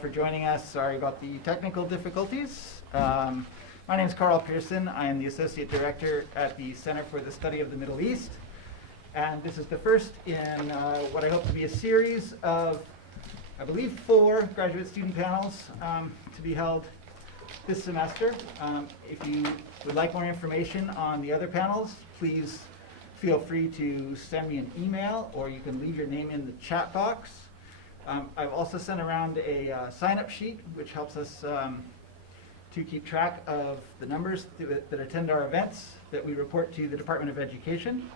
for joining us. Sorry about the technical difficulties. My name is Pearson. I am the Associate Director at the Center for the Study of the Middle East. And this is the first in what I hope to be a series of, I believe, 4 graduate student panels to be held this semester. If you would like more information on the other panels, please feel free to send me an email, or you can leave your name in the chat box. I've also sent around a sign-up sheet, which helps us to keep track of the numbers that attend our events that we report to the Department of Education.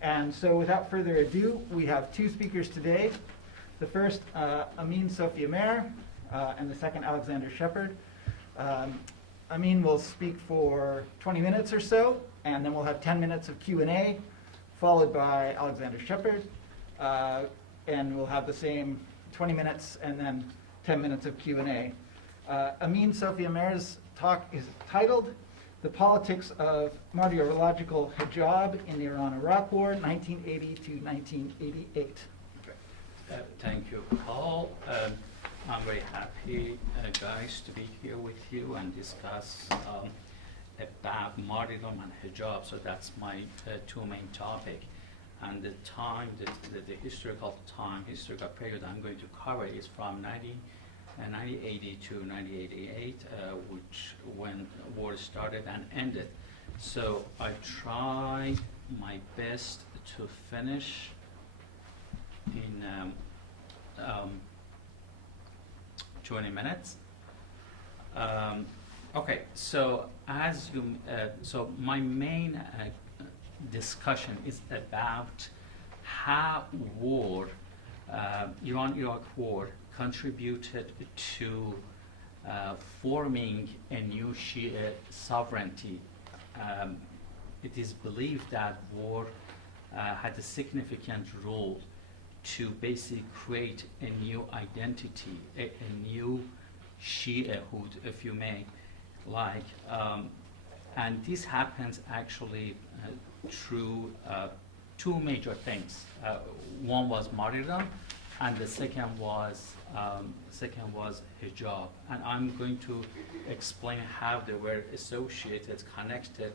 And so without further ado, we have 2 speakers today. The first, Amin Sophiamehr, and the second, Alexander Shepard. Amin will speak for 20 minutes or so, and then we'll have 10 minutes of Q&A, followed by Alexander Shepard. And we'll have the same 20 minutes and then 10 minutes of Q&A. Amin Sophiamehr's talk is titled "The Politics of Martyrological Hijab in the Iran-Iraq War, 1980 to 1988. Thank you, Paul. I'm very happy, guys, to be here with you and discuss about martyrdom and hijab. So that's my 2 main topics. And the time, the historical period I'm going to cover is from 1980 to 1988, which when war started and ended. So I tried my best to finish in 20 minutes. Okay, so as you, so my main discussion is about how war, Iran-Iraq war, contributed to forming a new Shia sovereignty. It is believed that war had a significant role to basically create a new identity, a new Shiahood, if you may, like, and this happens actually through 2 major things. One was martyrdom, and the second was hijab. And I'm going to explain how they were associated, connected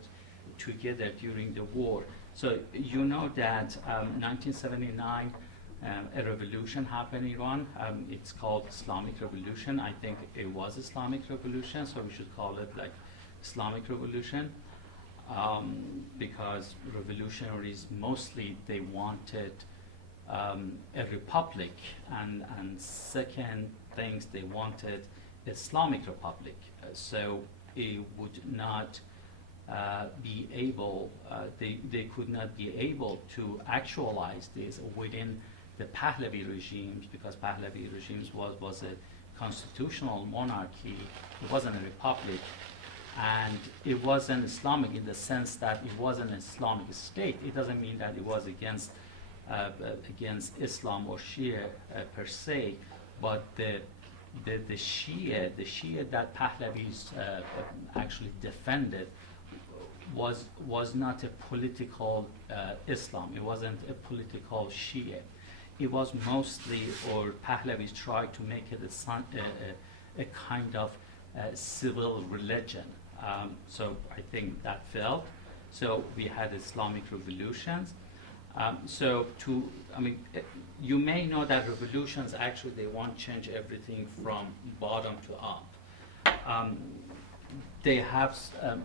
together during the war. So you know that 1979, a revolution happened in Iran. It's called Islamic Revolution. I think it was Islamic Revolution, so we should call it like Islamic Revolution. Because revolutionaries mostly they wanted a republic, and second things they wanted Islamic Republic. So it would not be able, they could not be able to actualize this within the Pahlavi regimes, because Pahlavi regimes was a constitutional monarchy. It wasn't a republic. And it wasn't Islamic in the sense that it was an Islamic state. It doesn't mean that it was against Islam or Shia per se, but the Shia that Pahlavis actually defended was not a political Islam. It wasn't a political Shia. It was mostly, or Pahlavis tried to make it a kind of civil religion. So I think that failed. So we had Islamic revolutions. You may know that revolutions actually they want to change everything from bottom to up. They have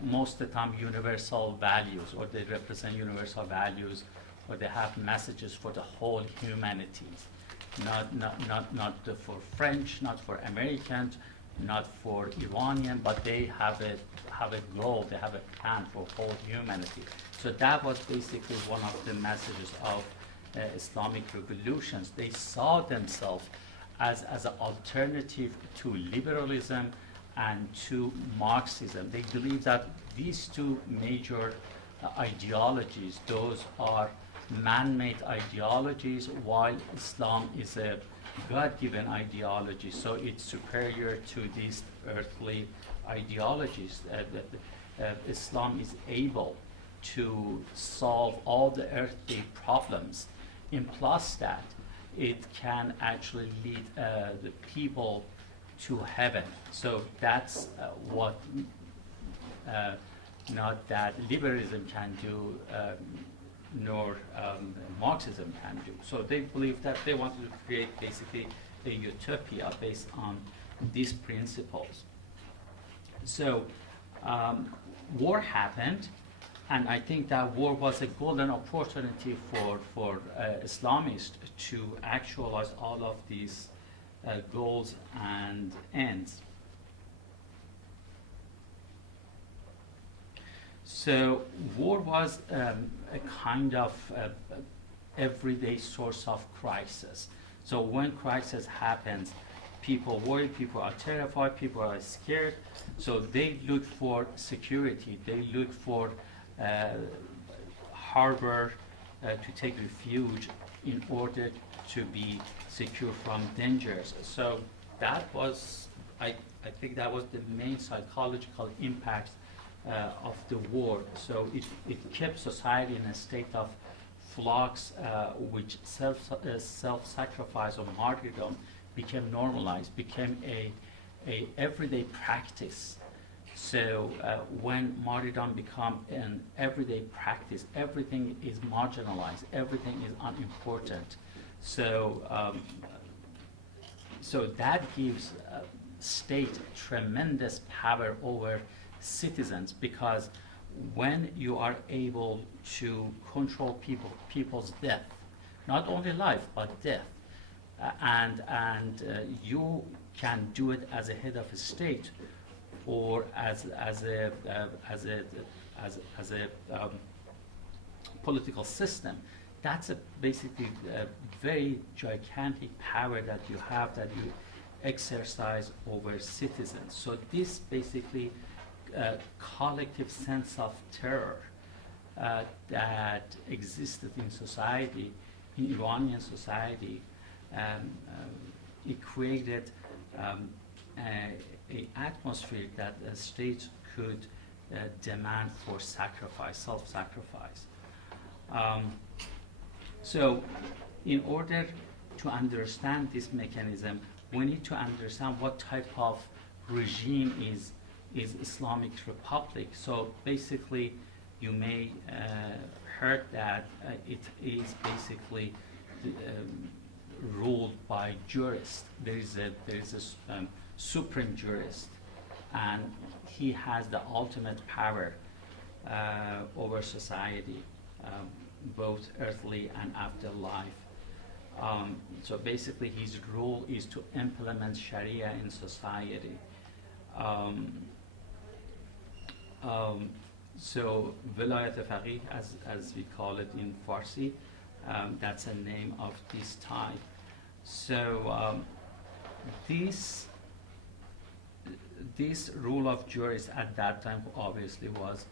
most of the time universal values, or they represent universal values, or they have messages for the whole humanities, not for French, not for Americans, not for Iranian, but they have a goal, they have a plan for whole humanity. So that was basically one of the messages of Islamic revolutions. They saw themselves as an alternative to liberalism and to Marxism. They believe that these 2 major ideologies, those are man-made ideologies, while Islam is a God-given ideology, so it's superior to these earthly ideologies. Islam is able to solve all the earthly problems, and plus that it can actually lead the people to heaven. So that's what not that liberalism can do, nor Marxism can do. So they believe that they wanted to create basically a utopia based on these principles. So war happened, and I think that war was a golden opportunity for Islamists to actualize all of these goals and ends. So war was a kind of everyday source of crisis. So when crisis happens, people worry, people are terrified, people are scared. So they look for security, they look for harbor to take refuge in order to be secure from dangers. So that was, I think that was the main psychological impact of the war. So it kept society in a state of flux, which self-sacrifice or martyrdom became normalized, became a everyday practice. So when martyrdom become an everyday practice, everything is marginalized, everything is unimportant. So so that gives state tremendous power over citizens, because when you are able to control people's death, not only life but death, and you can do it as a head of a state or as a political system. That's basically a very gigantic power that you have, that you exercise over citizens. So this basically collective sense of terror that existed in society, in Iranian society, it created an atmosphere that a state could demand for sacrifice, self-sacrifice. So in order to understand this mechanism, we need to understand what type of regime is Islamic Republic. So basically, you may heard that it is basically ruled by jurists. There is a supreme jurist, and he has the ultimate power over society, both earthly and afterlife. So basically, his role is to implement Sharia in society. So Vilayat Faqih, as we call it in Farsi, that's a name of this type. So this rule of jurists at that time obviously was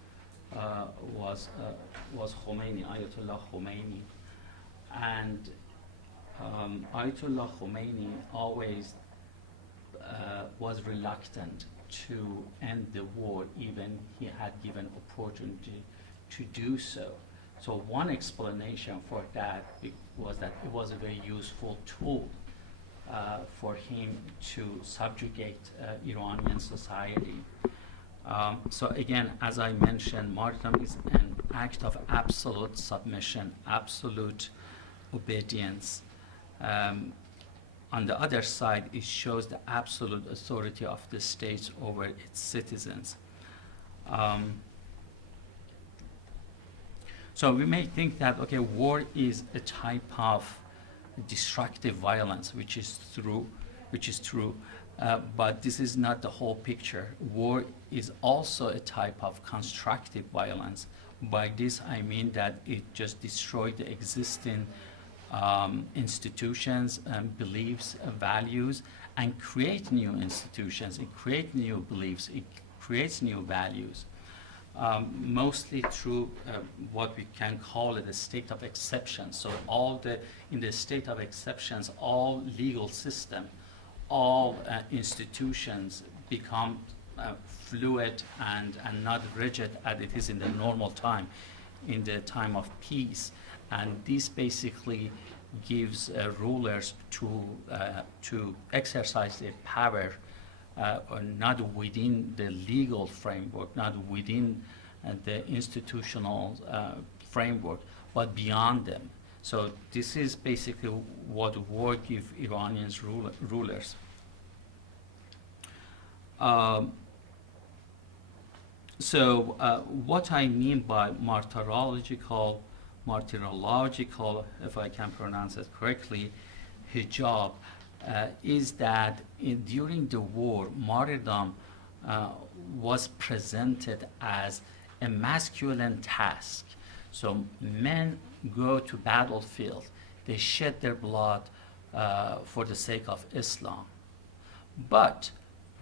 Khomeini, Ayatollah Khomeini, and Ayatollah Khomeini always was reluctant to end the war, even he had given opportunity to do so. So one explanation for that was that it was a very useful tool for him to subjugate Iranian society. So again, as I mentioned, martyrdom is an act of absolute submission, absolute obedience. On the other side, it shows the absolute authority of the state over its citizens. So we may think that, okay, war is a type of destructive violence, which is true, but this is not the whole picture. War is also a type of constructive violence. By this, I mean that it just destroyed the existing institutions, beliefs, values, and create new institutions. It creates new beliefs. It creates new values. Mostly through what we can call it a state of exception. So in the state of exceptions, all legal system, all institutions become fluid and not rigid as it is in the normal time, in the time of peace. And this basically gives rulers to exercise their power or not within the legal framework, not within the institutional framework, but beyond them. So this is basically what war gives Iranians rulers. What I mean by martyrological, if I can pronounce it correctly, hijab, is that during the war, martyrdom was presented as a masculine task. So men go to battlefield, they shed their blood for the sake of Islam. But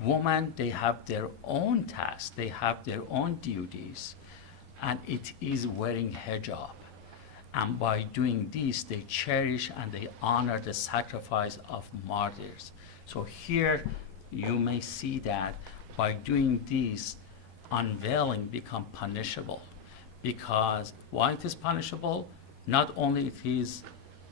women, they have their own tasks, they have their own duties, and it is wearing hijab. And by doing this, they cherish and they honor the sacrifice of martyrs. So here you may see that by doing this, unveiling become punishable. Because why it is punishable? Not only it is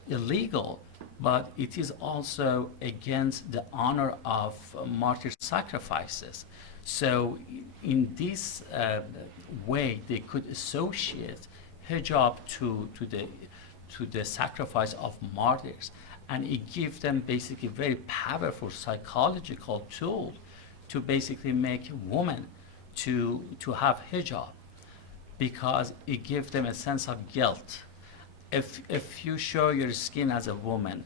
illegal, but it is also against the honor of martyr sacrifices. So in this way, they could associate hijab to the sacrifice of martyrs, and it gives them basically very powerful psychological tool to basically make women to have hijab, because it gives them a sense of guilt. If you show your skin as a woman,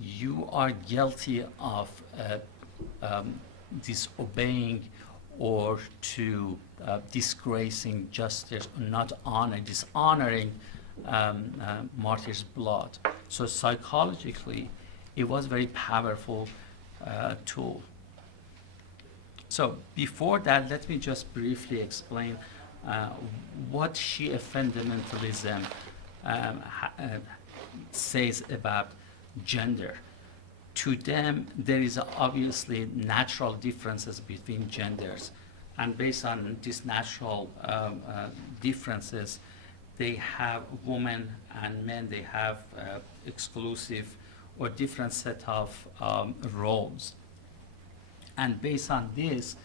you are guilty of disobeying or to disgracing justice, not dishonoring martyr's blood. So psychologically, it was a very powerful tool. So before that, let me just briefly explain what Shia fundamentalism says about gender. To them, there is obviously natural differences between genders. And based on these natural differences, they have women and men, they have exclusive or different set of roles. And based on this,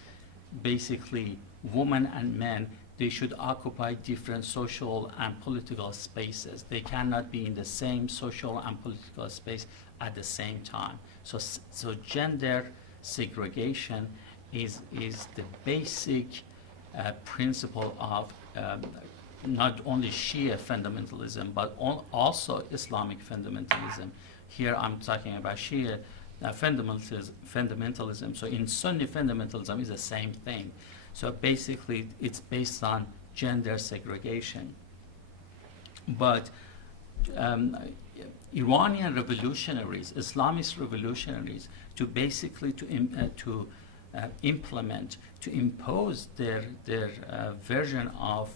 basically, women and men, they should occupy different social and political spaces. They cannot be in the same social and political space at the same time. So gender segregation is the basic principle of not only Shia fundamentalism, but also Islamic fundamentalism. Here I'm talking about Shia fundamentalism. So in Sunni fundamentalism is the same thing. So basically it's based on gender segregation. But Iranian revolutionaries, Islamist revolutionaries, to basically implement, to impose their version of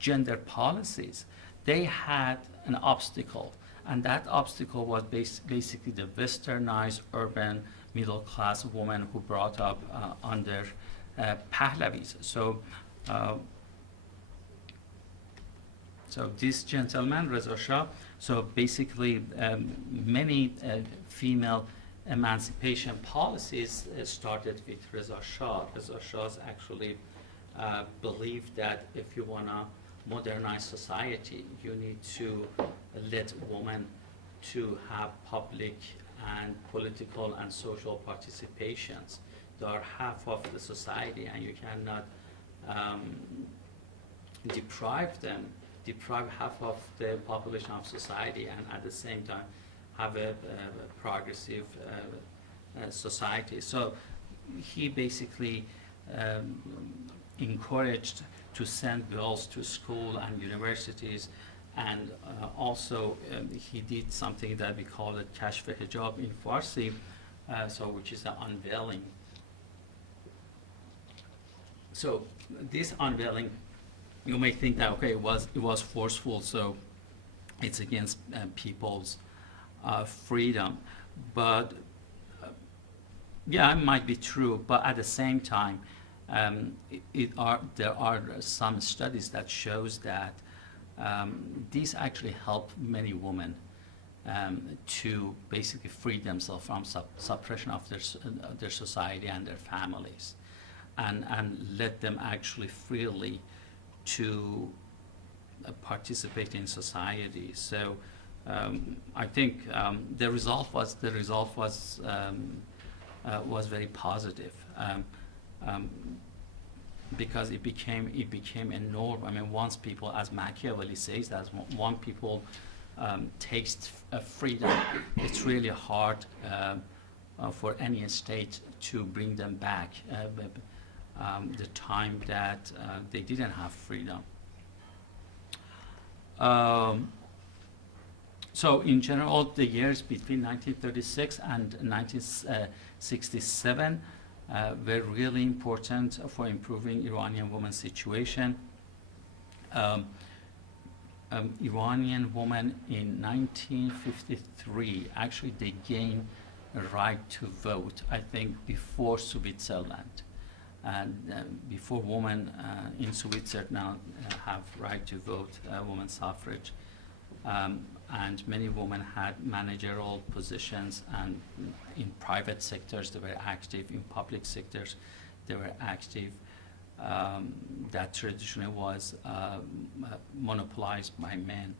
gender policies, they had an obstacle. And that obstacle was basically the westernized urban middle-class woman who brought up under Pahlavis. So this gentleman, Reza Shah, so basically many female emancipation policies started with Reza Shah. Reza Shah's actually believed that if you want to modernize society, you need to let women to have public and political and social participations. They are half of the society, and you cannot deprive half of the population of society and at the same time have a progressive society. So he basically encouraged to send girls to school and universities, and also he did something that we call it kashf hijab in Farsi, which is the unveiling. So this unveiling, you may think that okay, it was forceful, so it's against people's freedom, but yeah, it might be true. But at the same time, there are some studies that shows that these actually help many women to basically free themselves from suppression of their society and their families, and let them actually freely to participate in society. So I think the result was very positive, because it became a norm. I mean, once people, as Machiavelli says, that once people taste freedom, it's really hard for any state to bring them back the time that they didn't have freedom. So in general, the years between 1936 and 1967 were really important for improving Iranian women's situation. Iranian women in 1953, actually they gained a right to vote, I think, before Switzerland. And before women in Switzerland now have right to vote, women's suffrage. And many women had managerial positions, and in private sectors they were active, in public sectors they were active. That traditionally was monopolized by men.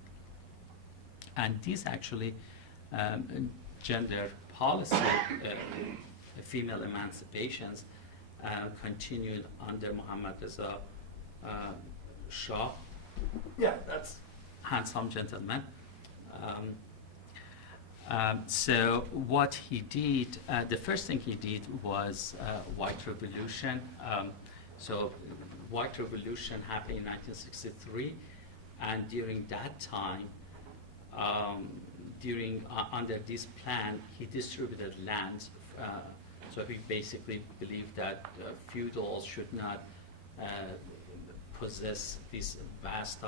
And these actually gender policy, female emancipations, continued under Mohammad Reza Shah. Yeah, that's handsome gentleman. So what he did, the first thing he did was White Revolution. So White Revolution happened in 1963, and during that time, under this plan, he distributed lands. So he basically believed that feudals should not possess this vast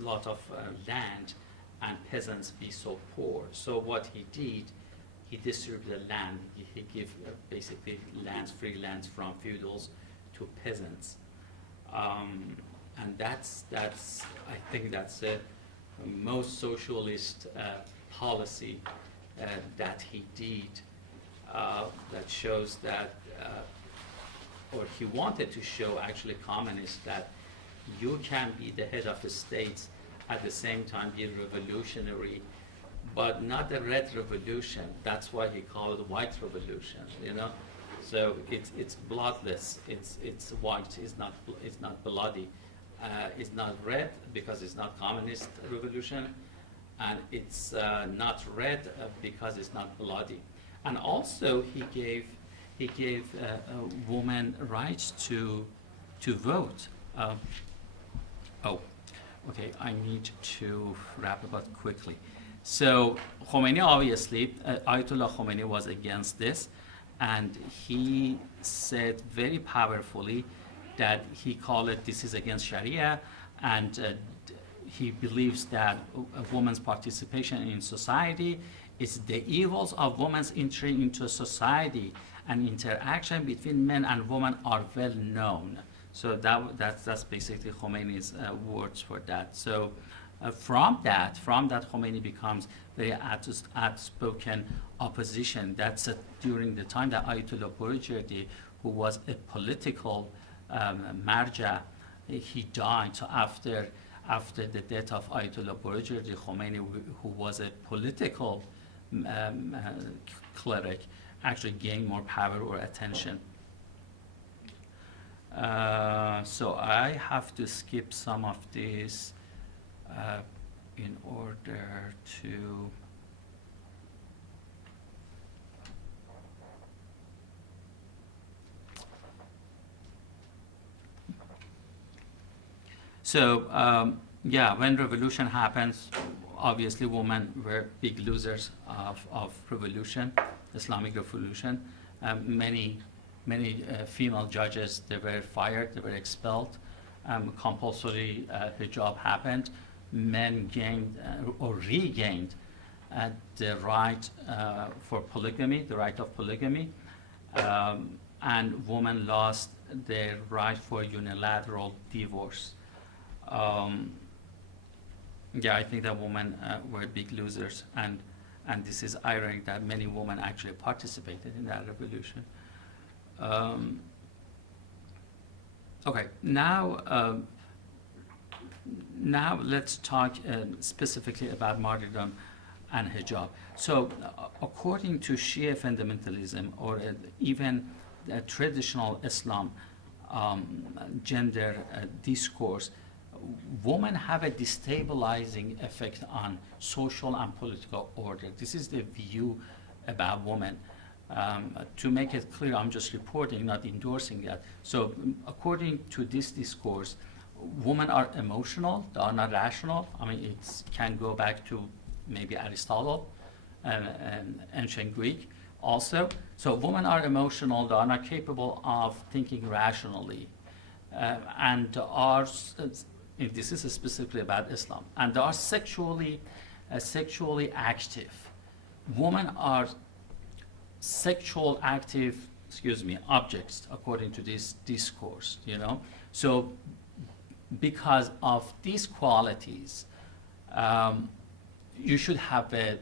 lot of land, and peasants be so poor. So what he did, he distributed land. He gave basically free lands from feudals to peasants, and that's I think that's the most socialist policy that he did. That shows that, or he wanted to show actually communists that you can be the head of the states at the same time be revolutionary, but not the red revolution. That's why he called it white revolution. You know, so it's bloodless. It's white. It's not bloody. It's not red because it's not communist revolution, and it's not red because it's not bloody. And also he gave women rights to vote. Okay, I need to wrap it up quickly. So Khomeini, obviously, Ayatollah Khomeini was against this, and he said very powerfully that he called it, this is against Sharia, and he believes that a woman's participation in society is the evils of women's entry into society, and interaction between men and women are well known. So that's basically Khomeini's words for that. So from that, Khomeini becomes very outspoken opposition. That's during the time that Ayatollah Borujerdi, who was a political marja, he died. So after the death of Ayatollah Borujerdi, Khomeini, who was a political cleric, actually gained more power or attention. So I have to skip some of these in order to when revolution happens, obviously women were big losers of revolution, Islamic Revolution. Many female judges, they were fired, they were expelled. Compulsory hijab happened. Men gained or regained the right for polygamy, the right of polygamy, and women lost their right for unilateral divorce. Yeah, I think that women were big losers, and this is ironic that many women actually participated in that revolution. Okay, now let's talk specifically about martyrdom and hijab. So, according to Shia fundamentalism, or even traditional Islam gender discourse, women have a destabilizing effect on social and political order. This is the view about women. To make it clear, I'm just reporting, not endorsing that. So, according to this discourse, women are emotional, they are not rational. I mean, it can go back to maybe Aristotle and ancient Greek also. So, women are emotional, they are not capable of thinking rationally, and are, this is specifically about Islam, and they are sexually active. Women are sexual active, objects according to this discourse, So because of these qualities, you should have a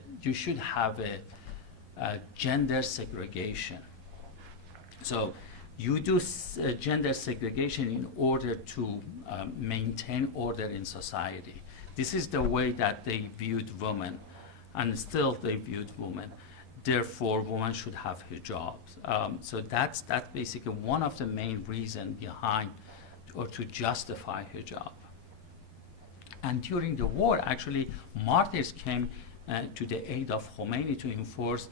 gender segregation. So you do gender segregation in order to maintain order in society. This is the way that they viewed women, and still they viewed women. Therefore, women should have hijabs. So that's basically one of the main reasons behind, or to justify hijab. And during the war, actually, martyrs came to the aid of Khomeini to enforce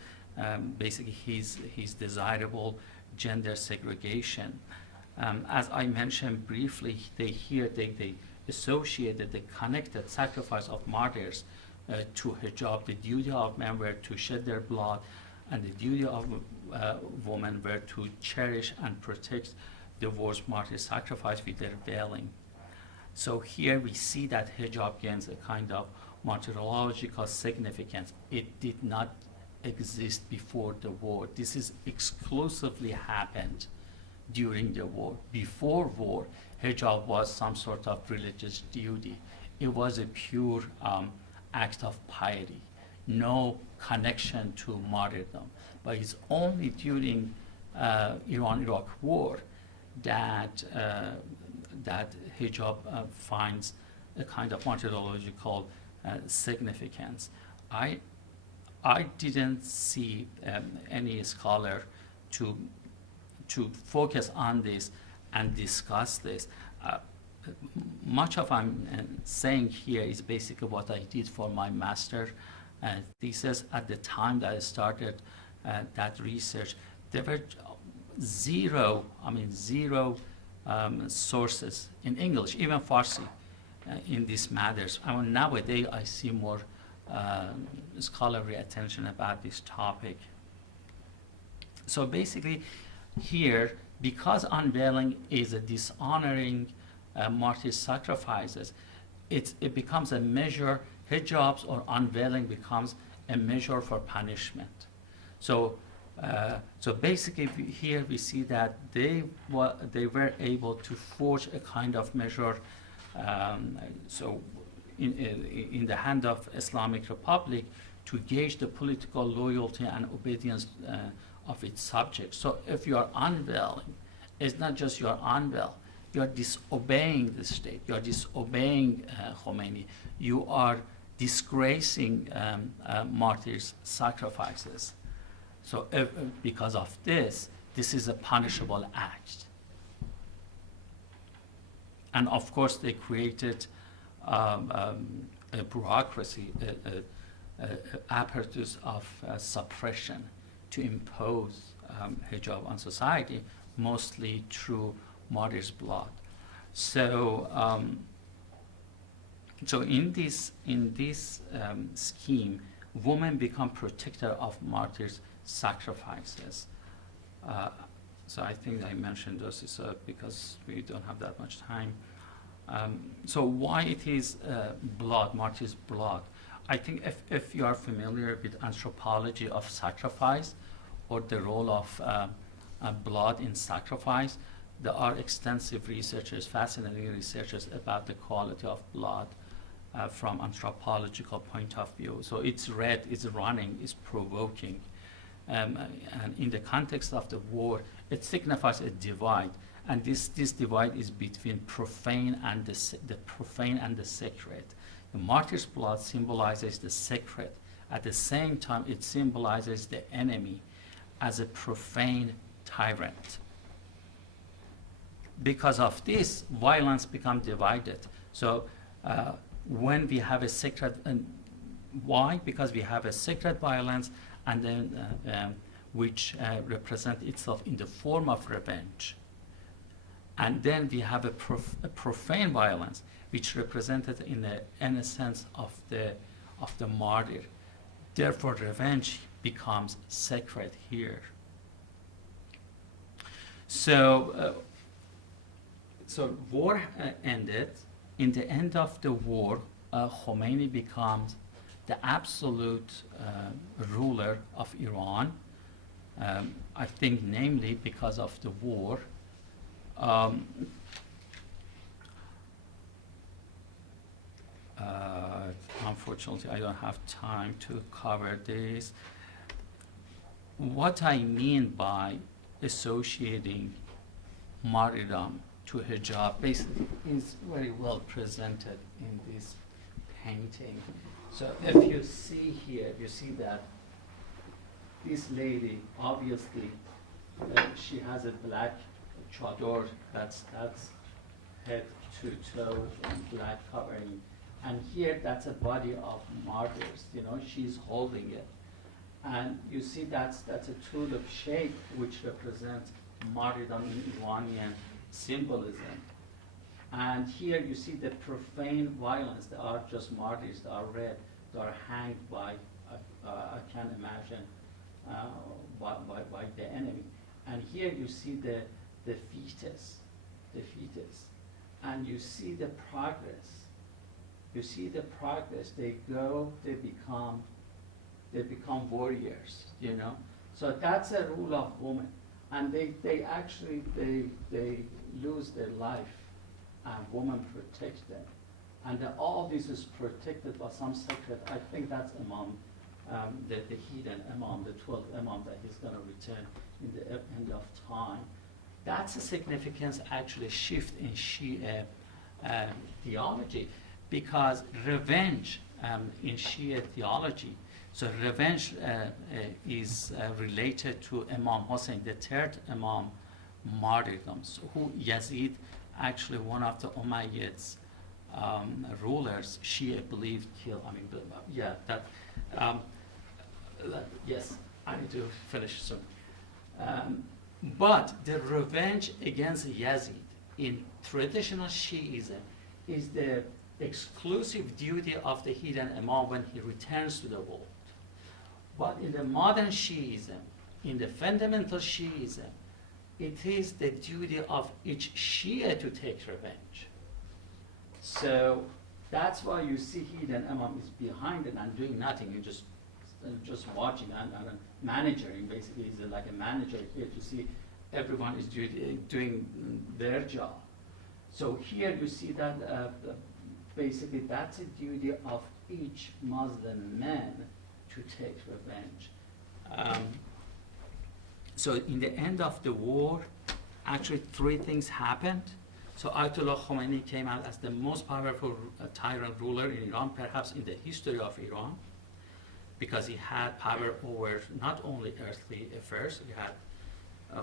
basically his desirable gender segregation. As I mentioned briefly, they associated the connected sacrifice of martyrs to hijab. The duty of men were to shed their blood, and the duty of women were to cherish and protect the war's martyr sacrifice with their veiling. So here we see that hijab gains a kind of martyrological significance. It did not exist before the war. This is exclusively happened during the war. Before war, hijab was some sort of religious duty. It was a pure act of piety, no connection to martyrdom. But it's only during Iran-Iraq war that hijab finds a kind of martyrological significance. I didn't see any scholar to focus on this and discuss this. Much of I'm saying here is basically what I did for my master thesis. At the time that I started that research, there were zero sources in English, even Farsi, in these matters. I mean, nowadays I see more scholarly attention about this topic. So basically here, because unveiling is a dishonoring martyr sacrifices, it becomes a measure, hijabs or unveiling becomes a measure for punishment. So basically here we see that they were able to forge a kind of measure. In the hand of Islamic Republic to gauge the political loyalty and obedience of its subjects. So if you are unveiling, it's not just you are unveil, you are disobeying the state, you are disobeying Khomeini, you are disgracing martyrs' sacrifices. So because of this is a punishable act. And of course they created a bureaucracy, apparatus of suppression to impose hijab on society, mostly through martyrs' blood. So, in this scheme, women become protector of martyrs' sacrifices. So I think I mentioned those because we don't have that much time. So why it is blood, martyrs' blood? I think if you are familiar with anthropology of sacrifice or the role of blood in sacrifice, there are extensive researchers, fascinating researchers about the quality of blood from anthropological point of view. So it's red, it's running, it's provoking. And in the context of the war, it signifies a divide. And this divide is between profane and the profane and the sacred. The martyr's blood symbolizes the sacred. At the same time, it symbolizes the enemy as a profane tyrant. Because of this, violence becomes divided. So when we have a sacred, and why? Because we have a sacred violence, and then which represent itself in the form of revenge. And then we have a profane violence, which represented in the innocence of the martyr. Therefore, revenge becomes sacred here. So war ended. In the end of the war, Khomeini becomes the absolute ruler of Iran. I think, namely, because of the war. Unfortunately, I don't have time to cover this. What I mean by associating martyrdom to hijab basically is very well presented in this painting. So if you see here, you see that this lady, obviously, she has a black chador, that's head to toe, black covering. And here, that's a body of martyrs, she's holding it. And you see that's a tulip shape, which represents martyrdom in Iranian symbolism. And here you see the profane violence. They are just martyrs, they are red, they are hanged by, I can imagine, by the enemy. And here you see the fetus, and you see the progress. You see the progress. They go, they become warriors. So that's a rule of women, and they actually lose their life, and women protect them, and all this is protected by some sacred. I think that's Imam, the hidden Imam, the 12th Imam that he's going to return in the end of time. That's a significance, actually, shift in Shia theology, because revenge in Shia theology, so revenge is related to Imam Hussein, the third Imam martyrdoms, who Yazid, actually one of the Umayyads rulers, Shia believed killed. Yes, I need to finish soon. But the revenge against Yazid in traditional Shiism is the exclusive duty of the hidden Imam when he returns to the world. But in the modern Shiism, in the fundamental Shiism, it is the duty of each Shia to take revenge. So that's why you see hidden Imam is behind it and doing nothing. You're just watching and managing. Basically, he's like a manager here to see everyone is doing their job. So here you see that basically that's a duty of each Muslim man to take revenge. So in the end of the war, actually three things happened. So Ayatollah Khomeini came out as the most powerful tyrant ruler in Iran, perhaps in the history of Iran, because he had power over not only earthly affairs, he had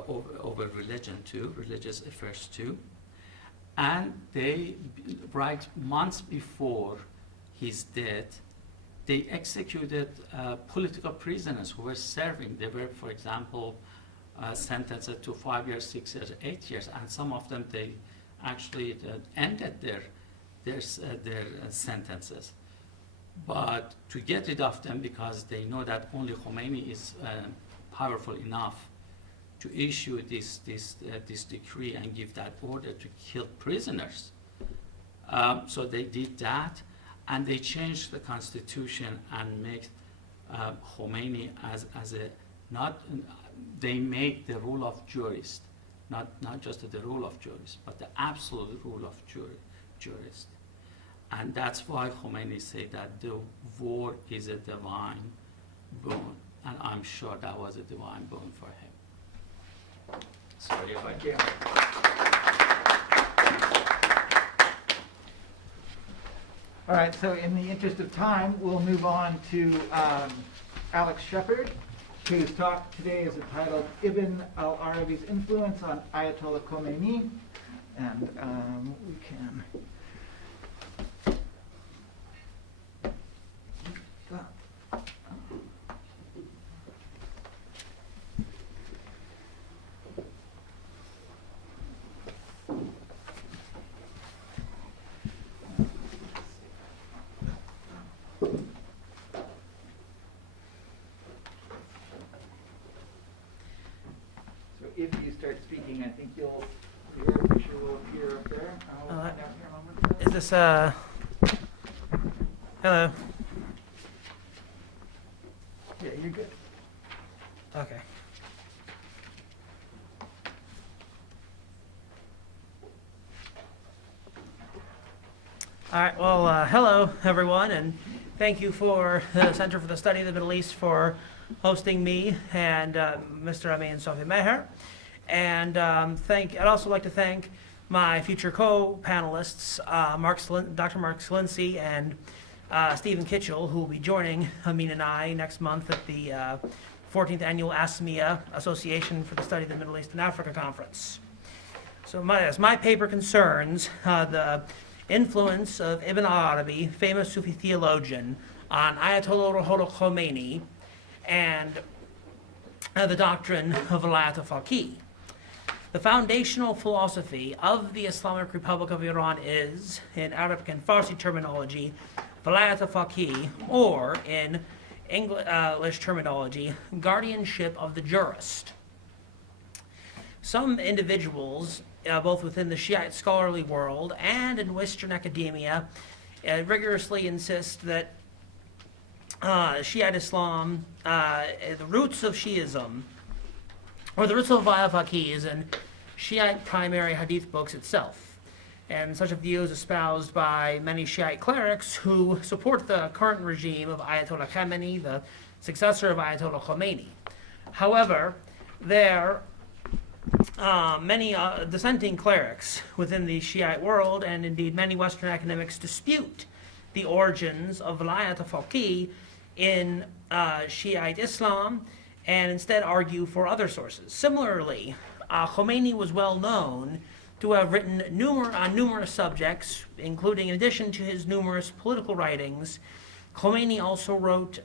over religion too, religious affairs too. And they, right months before his death, they executed political prisoners who were serving. They were, for example, sentenced to 5 years, 6 years, 8 years, and some of them they actually ended their sentences. But to get rid of them, because they know that only Khomeini is powerful enough to issue this decree and give that order to kill prisoners. So they did that, and they changed the constitution and made Khomeini as a they made the rule of jurist, not just the rule of jurist, but the absolute rule of jurist. And that's why Khomeini said that the war is a divine boon. And I'm sure that was a divine boon for him. Sorry if I Thank you. All right, so in the interest of time, we'll move on to Alex Shepard, whose talk today is entitled Ibn al-Arabi's Influence on Ayatollah Khomeini. And we can... If you start speaking, I think your picture will appear up there. I'll find out here in a moment. Is this, hello? Yeah, you're good. Okay. All right, well, hello, everyone, and thank you for the Center for the Study of the Middle East for hosting me and Mr. Amin and Sophiamehr. And I'd also like to thank my future co-panelists, Dr. Mark Slincy and Stephen Kitchell, who will be joining Amin and I next month at the 14th Annual ASMEA, Association for the Study of the Middle East and Africa Conference. So as my paper concerns the influence of Ibn al-Arabi, famous Sufi theologian, on Ayatollah Ruhollah Khomeini and the doctrine of Vilayat al-Faqih. The foundational philosophy of the Islamic Republic of Iran is, in Arabic and Farsi terminology, Vilayat al-Faqih, or in English terminology, guardianship of the jurist. Some individuals, both within the Shiite scholarly world and in Western academia, rigorously insist that Shiite Islam, the roots of Shiism, or the roots of Vilayat al-Faqih, is in Shiite primary hadith books itself. And such a view is espoused by many Shiite clerics who support the current regime of Ayatollah Khamenei, the successor of Ayatollah Khomeini. However, there many dissenting clerics within the Shiite world, and indeed many Western academics, dispute the origins of Vilayat al-Faqih in Shiite Islam and instead argue for other sources. Similarly, Khomeini was well known to have written on numerous subjects, including, in addition to his numerous political writings, Khomeini also wrote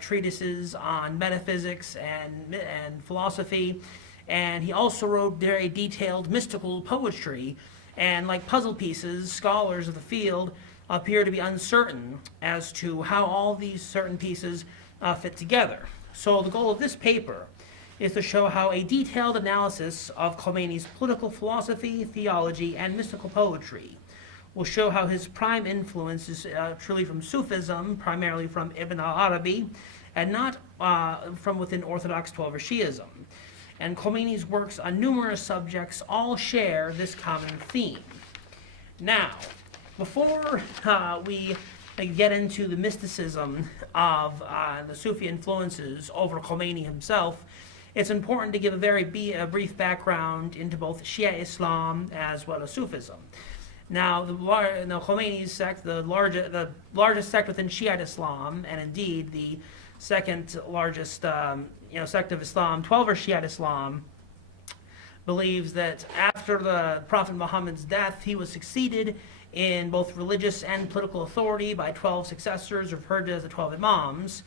treatises on metaphysics and philosophy, and he also wrote very detailed mystical poetry. And like puzzle pieces, scholars of the field appear to be uncertain as to how all these certain pieces fit together. So the goal of this paper is to show how a detailed analysis of Khomeini's political philosophy, theology, and mystical poetry will show how his prime influence is truly from Sufism, primarily from Ibn al-Arabi, and not from within Orthodox Twelver Shiism. And Khomeini's works on numerous subjects all share this common theme. Now, before we get into the mysticism of the Sufi influences over Khomeini himself, it's important to give a very brief background into both Shia Islam as well as Sufism. Now, the Khomeini's sect, the largest sect within Shiite Islam, and indeed the second largest sect of Islam, Twelver Shiite Islam, believes that after the Prophet Muhammad's death, he was succeeded in both religious and political authority by 12 successors, referred to as the 12 Imams.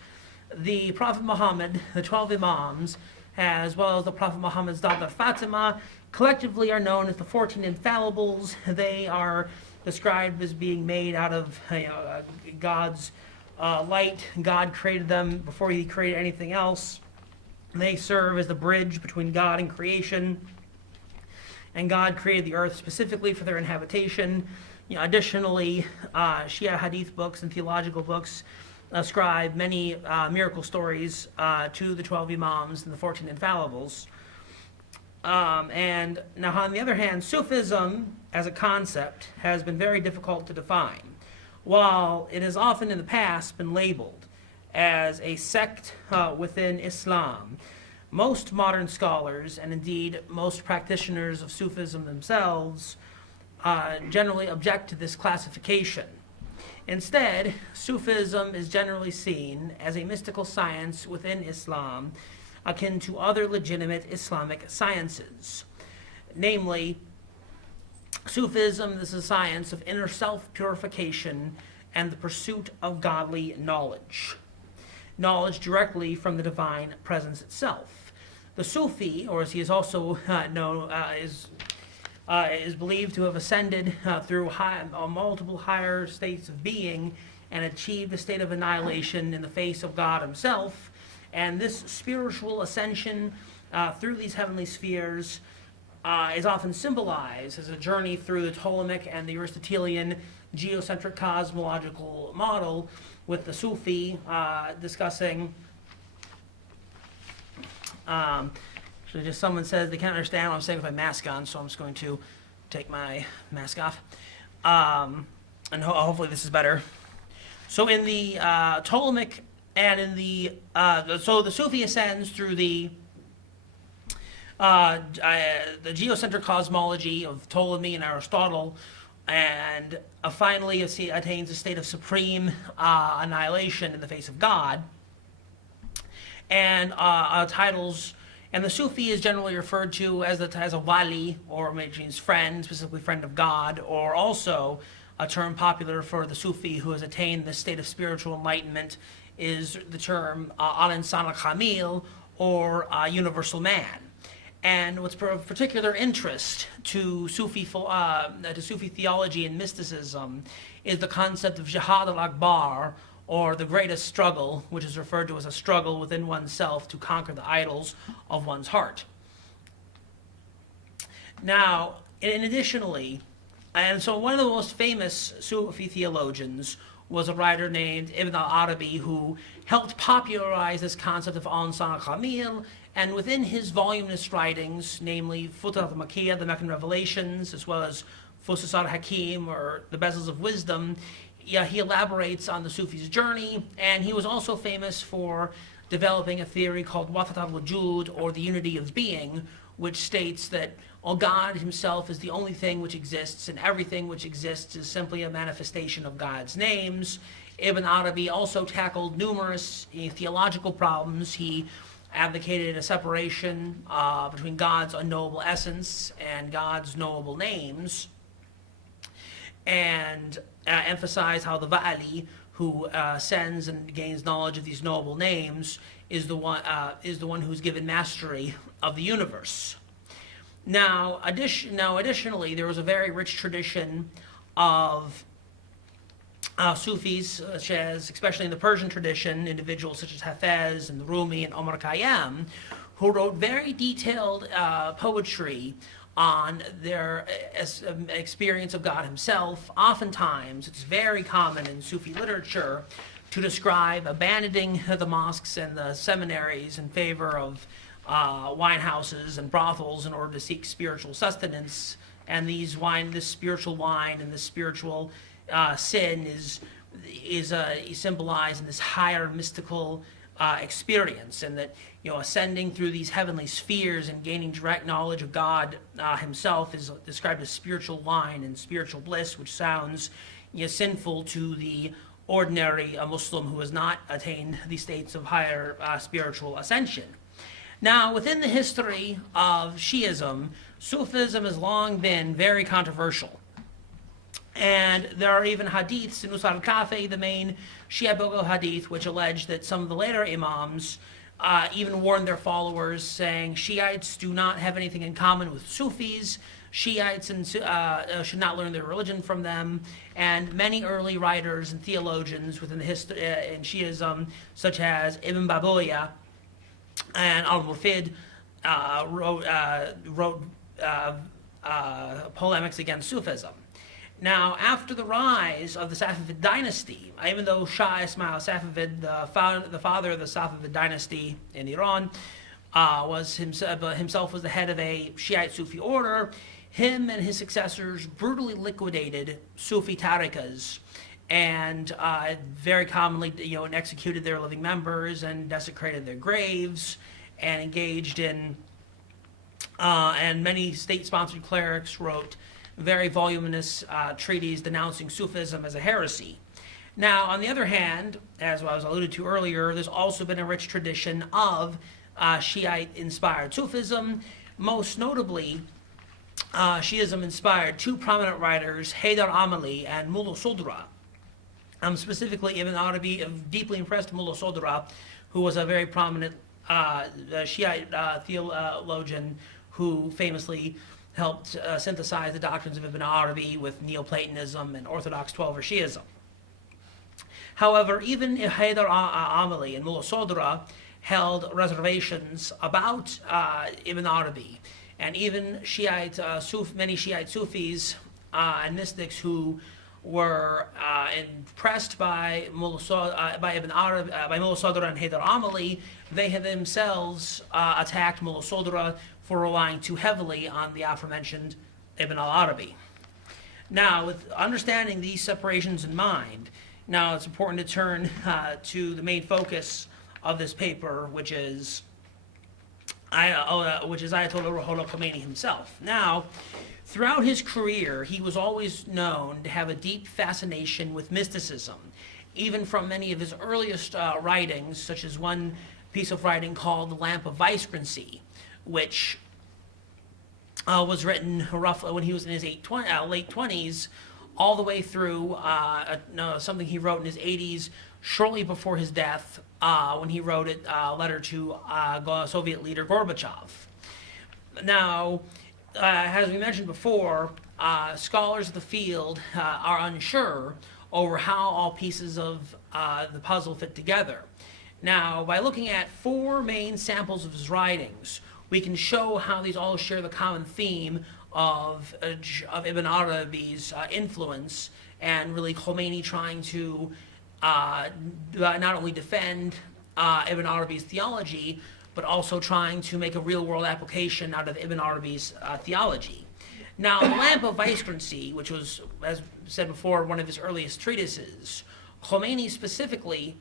The Prophet Muhammad, the 12 Imams, as well as the Prophet Muhammad's daughter Fatima, collectively are known as the 14 Infallibles. They are described as being made out of God's light. God created them before he created anything else. They serve as the bridge between God and creation. And God created the earth specifically for their inhabitation. Additionally, Shia hadith books and theological books ascribe many miracle stories to the 12 Imams and the 14 Infallibles. And now, on the other hand, Sufism as a concept has been very difficult to define. while it has often in the past been labeled as a sect within Islam, most modern scholars, and indeed most practitioners of Sufism themselves, generally object to this classification. Instead, Sufism is generally seen as a mystical science within Islam, akin to other legitimate Islamic sciences. Namely, Sufism is a science of inner self-purification and the pursuit of godly knowledge. Knowledge directly from the divine presence itself. The Sufi, or as he is also known, is believed to have ascended through multiple higher states of being and achieved a state of annihilation in the face of God himself. And this spiritual ascension through these heavenly spheres is often symbolized as a journey through the Ptolemaic and the Aristotelian geocentric cosmological model, with the Sufi discussing so just someone says they can't understand what I'm saying with my mask on, so I'm just going to take my mask off. And hopefully this is better. So in the Ptolemaic and in the, so the Sufi ascends through the geocentric cosmology of Ptolemy and Aristotle, and finally attains a state of supreme annihilation in the face of God. And titles, and the Sufi is generally referred to as a wali, or which means friend, specifically friend of God, or also a term popular for the Sufi who has attained this state of spiritual enlightenment is the term al-insan al-kamil, or universal man. And what's of particular interest to Sufi theology and mysticism is the concept of jihad al-akbar, or the greatest struggle, which is referred to as a struggle within oneself to conquer the idols of one's heart. Now, additionally, and so one of the most famous Sufi theologians was a writer named Ibn al-Arabi, who helped popularize this concept of al-insan al-kamil, and within his voluminous writings, namely Futuhat al-Makkiyah, the Meccan Revelations, as well as Fusus al-Hakim, or the Bezels of Wisdom, he elaborates on the Sufi's journey, and he was also famous for developing a theory called Wahdat al-Wujud, or the unity of being, which states that God himself is the only thing which exists, and everything which exists is simply a manifestation of God's names. Ibn Arabi also tackled numerous theological problems. He advocated a separation between God's unknowable essence and God's knowable names, and emphasize how the Va'ali, who ascends and gains knowledge of these noble names, is the one who's given mastery of the universe. Now, additionally, there was a very rich tradition of Sufis, such as, especially in the Persian tradition, individuals such as Hafez and the Rumi and Omar Khayyam, who wrote very detailed poetry on their experience of God himself. Oftentimes, it's very common in Sufi literature to describe abandoning the mosques and the seminaries in favor of wine houses and brothels in order to seek spiritual sustenance. And this spiritual wine and this spiritual sin is symbolized in this higher mystical experience, and that ascending through these heavenly spheres and gaining direct knowledge of God himself is described as spiritual wine and spiritual bliss, which sounds sinful to the ordinary Muslim who has not attained these states of higher spiritual ascension. Now, within the history of Shiism, Sufism has long been very controversial. And there are even hadiths in Usul al-Kafi, the main Shia book of hadith, which allege that some of the later imams even warned their followers, saying Shiites do not have anything in common with Sufis. Shiites should not learn their religion from them. And many early writers and theologians within the history in Shiism, such as Ibn Babuya and al-Mufid, wrote polemics against Sufism. Now, after the rise of the Safavid dynasty, even though Shah Ismail Safavid, the father of the Safavid dynasty in Iran, himself was the head of a Shiite Sufi order, him and his successors brutally liquidated Sufi tariqas and very commonly, executed their living members and desecrated their graves, and engaged in, and many state-sponsored clerics wrote very voluminous treaties denouncing Sufism as a heresy. Now, on the other hand, as I was alluded to earlier, there's also been a rich tradition of Shiite-inspired Sufism. Most notably, Shiism inspired two prominent writers, Haydar Amali and Mullah Sodra. Specifically, Ibn Arabi deeply impressed Mullah Sodra, who was a very prominent Shiite theologian who famously helped synthesize the doctrines of Ibn Arabi with Neoplatonism and Orthodox Twelver Shiism. However, even Haydar Amali and Mullah Sodra held reservations about Ibn Arabi, and even many Shiite Sufis and mystics who were impressed by Mullah Sodra and Haydar Amali, they had themselves attacked Mullah Sodra for relying too heavily on the aforementioned Ibn al-Arabi. Now, with understanding these separations in mind, now it's important to turn to the main focus of this paper, which is Ayatollah Ruhollah Khomeini himself. Now, throughout his career, he was always known to have a deep fascination with mysticism, even from many of his earliest writings, such as one piece of writing called The Lamp of Viscrancy, which was written roughly when he was in his late 20s, all the way through something he wrote in his 80s, shortly before his death, when he wrote a letter to Soviet leader Gorbachev. Now, as we mentioned before, scholars of the field are unsure over how all pieces of the puzzle fit together. Now, by looking at four main samples of his writings, we can show how these all share the common theme of Ibn Arabi's influence, and really Khomeini trying to not only defend Ibn Arabi's theology, but also trying to make a real-world application out of Ibn Arabi's theology. Now, The Lamp of Viscrancy, which was, as said before, one of his earliest treatises, Khomeini specifically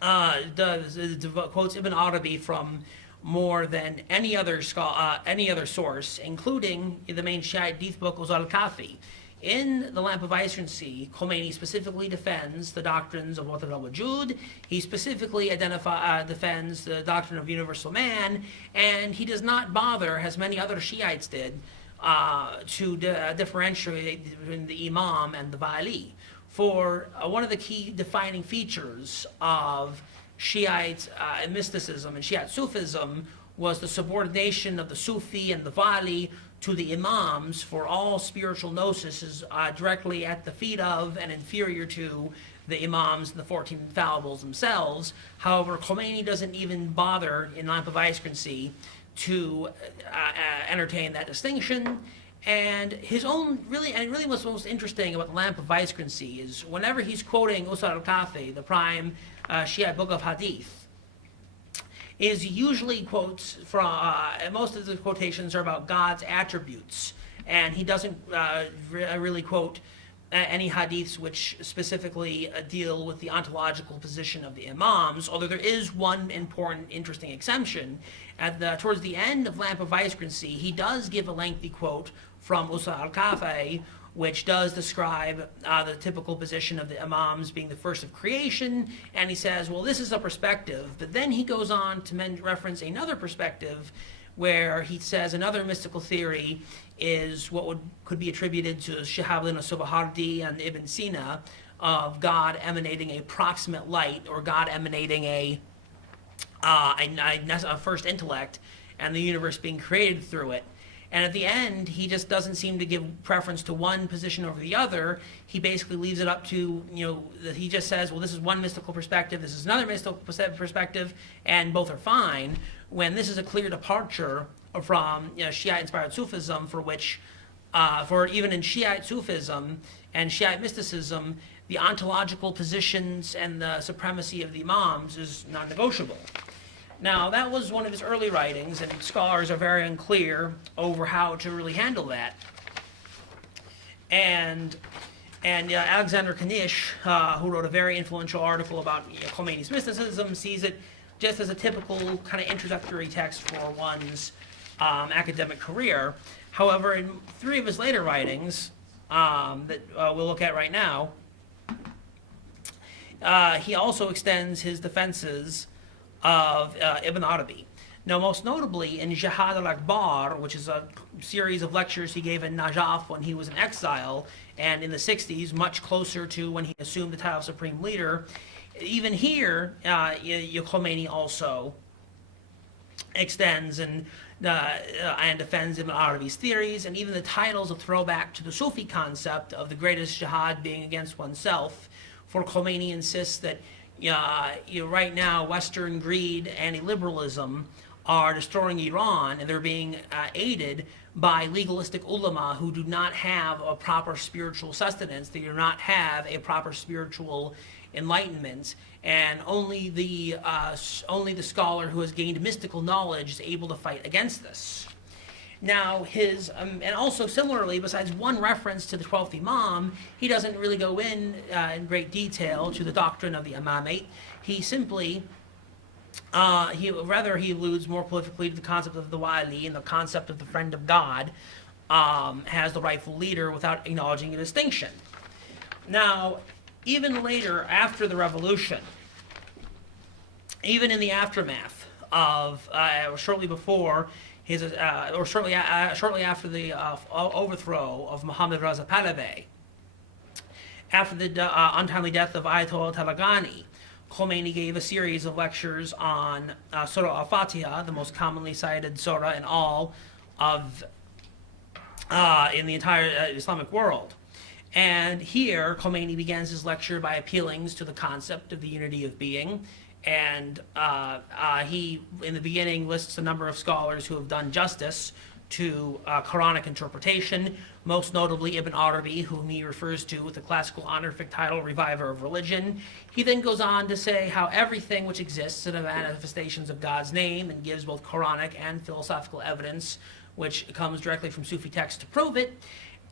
quotes Ibn Arabi from more than any other source, including the main Shiite hadith book, Usul al-Kafi. In The Lamp of Viscrancy, Khomeini specifically defends the doctrines of Watat al-Wujud. He specifically defends the doctrine of universal man, and he does not bother, as many other Shiites did, to differentiate between the Imam and the Wali. For one of the key defining features of Shiite mysticism and Shiite Sufism was the subordination of the Sufi and the Wali to the Imams, for all spiritual gnosis is directly at the feet of and inferior to the Imams and the 14 Infallibles themselves. However, Khomeini doesn't even bother in Lamp of Viscrancy to entertain that distinction. And his own, really what's most interesting about the Lamp of Viscrancy is whenever he's quoting Usul al-Kafi, the prime Shiite book of Hadith, is usually quotes from, most of the quotations are about God's attributes, and he doesn't really quote any hadiths which specifically deal with the ontological position of the Imams, although there is one important, interesting exemption. Towards the end of Lamp of Viscrancy, he does give a lengthy quote from Usul al-Kafi, which does describe the typical position of the Imams being the first of creation, and he says, well, this is a perspective, but then he goes on to reference another perspective where he says another mystical theory is what could be attributed to Shihabuddin al-Subahardi and Ibn Sina, of God emanating a proximate light, or God emanating a first intellect, and the universe being created through it. And at the end, he just doesn't seem to give preference to one position over the other. He basically leaves it up to, that he just says, well, this is one mystical perspective, this is another mystical perspective, and both are fine, when this is a clear departure from Shiite-inspired Sufism, for which, for even in Shiite Sufism and Shiite mysticism, the ontological positions and the supremacy of the Imams is non-negotiable. Now, that was one of his early writings, and scholars are very unclear over how to really handle that. And And Alexander Kanish, who wrote a very influential article about Khomeini's mysticism, sees it just as a typical kind of introductory text for one's academic career. However, in 3 of his later writings that we'll look at right now, he also extends his defenses of Ibn Arabi. Now, most notably in Jihad al-Akbar, which is a series of lectures he gave in Najaf when he was in exile, and in the 60s, much closer to when he assumed the title of Supreme Leader, even here, Khomeini also extends and defends Ibn Arabi's theories, and even the titles a throwback to the Sufi concept of the greatest jihad being against oneself. For Khomeini insists that right now Western greed and illiberalism are destroying Iran, and they're being aided by legalistic ulama who do not have a proper spiritual sustenance. They do not have a proper spiritual enlightenment, and only the scholar who has gained mystical knowledge is able to fight against this. Now, and also similarly, besides one reference to the 12th Imam, he doesn't really go in great detail to the doctrine of the Imamate. He simply, he alludes more prolifically to the concept of the Wali and the concept of the friend of God as the rightful leader without acknowledging a distinction. Now, even later, after the revolution, even in the aftermath of, shortly before, shortly after the overthrow of Mohammad Reza Pahlavi, after the untimely death of Ayatollah Talabani, Khomeini gave a series of lectures on Surah Al-Fatiha, the most commonly cited surah in all of in the entire Islamic world. And here, Khomeini begins his lecture by appealing to the concept of the unity of being. And he, in the beginning, lists a number of scholars who have done justice to Quranic interpretation, most notably Ibn Arabi, whom he refers to with the classical honorific title, Reviver of Religion. He then goes on to say how everything which exists are manifestations of God's name, and gives both Quranic and philosophical evidence, which comes directly from Sufi texts to prove it.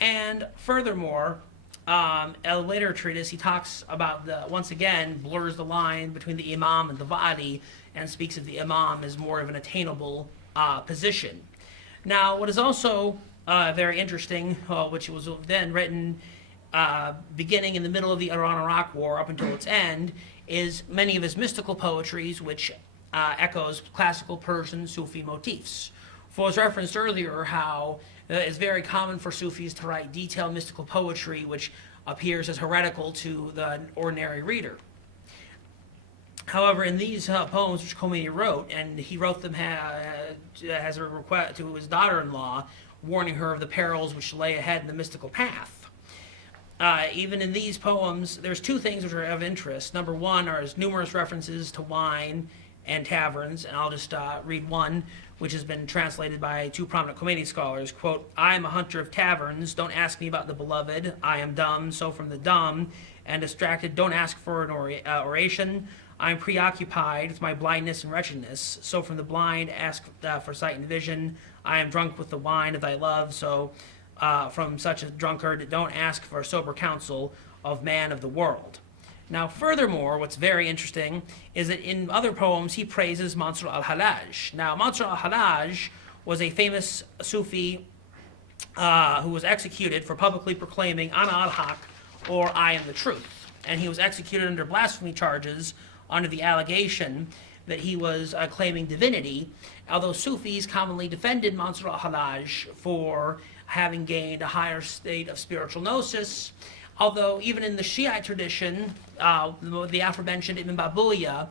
And furthermore, a later treatise, he talks about once again, blurs the line between the Imam and the Wali, and speaks of the Imam as more of an attainable position. Now, what is also very interesting, which was then written beginning in the middle of the Iran-Iraq War up until its end, is many of his mystical poetries, which echoes classical Persian Sufi motifs. For as referenced earlier, how it's very common for Sufis to write detailed mystical poetry which appears as heretical to the ordinary reader. However, in these poems which Khomeini wrote, and he wrote them as a request to his daughter-in-law, warning her of the perils which lay ahead in the mystical path. Even in these poems, there's 2 things which are of interest. Number one are his numerous references to wine and taverns, and I'll just read one, which has been translated by 2 prominent Khomeini scholars. Quote, "I am a hunter of taverns, don't ask me about the beloved. I am dumb, so from the dumb and distracted, don't ask for an oration. I am preoccupied with my blindness and wretchedness, so from the blind ask for sight and vision. I am drunk with the wine of thy love, so from such a drunkard, don't ask for sober counsel of man of the world." Now, furthermore, what's very interesting is that in other poems he praises Mansur al-Hallaj. Now, Mansur al-Hallaj was a famous Sufi who was executed for publicly proclaiming Ana al-Haq, or I am the truth. And he was executed under blasphemy charges under the allegation that he was claiming divinity, although Sufis commonly defended Mansur al-Hallaj for having gained a higher state of spiritual gnosis. Although even in the Shiite tradition, the aforementioned Ibn Babuya